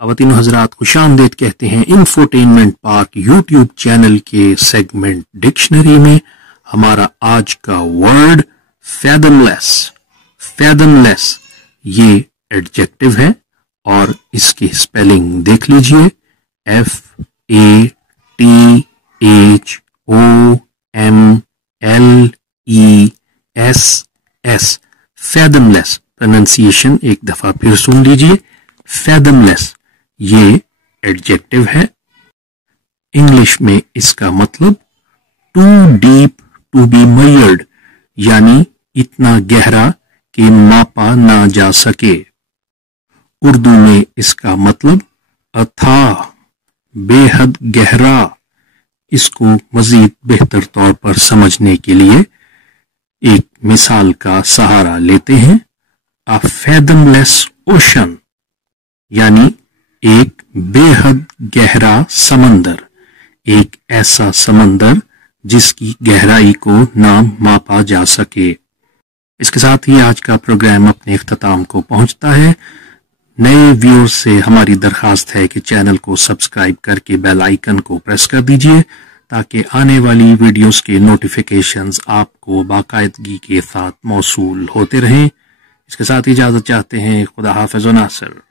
ख़वातीन हज़रात खुशामदीद कहते हैं इंफोटेनमेंट पार्क यूट्यूब चैनल के सेगमेंट डिक्शनरी में। हमारा आज का वर्ड फैदमलेस। फैदमलेस ये एडजेक्टिव है और इसकी स्पेलिंग देख लीजिए, FATHOMLESS। फैदमलेस प्रोनाउंसिएशन एक दफा फिर सुन लीजिए, फैदमलेस ये एडजेक्टिव है। इंग्लिश में इसका मतलब too deep to be measured, यानी इतना गहरा कि मापा ना जा सके। उर्दू में इसका मतलब अथाह, बेहद गहरा। इसको मजीद बेहतर तौर पर समझने के लिए एक मिसाल का सहारा लेते हैं। अ फैथमलेस ओशन, यानी एक बेहद गहरा समंदर, एक ऐसा समंदर जिसकी गहराई को ना मापा जा सके। इसके साथ ही आज का प्रोग्राम अपने इख्तिताम को पहुंचता है। नए व्यूअर्स से हमारी दरखास्त है कि चैनल को सब्सक्राइब करके बेल आइकन को प्रेस कर दीजिए ताकि आने वाली वीडियोस के नोटिफिकेशंस आपको बाकायदगी के साथ मौसूल होते रहें। इसके साथ इजाजत चाहते हैं। खुदा हाफिज़ व नासिर।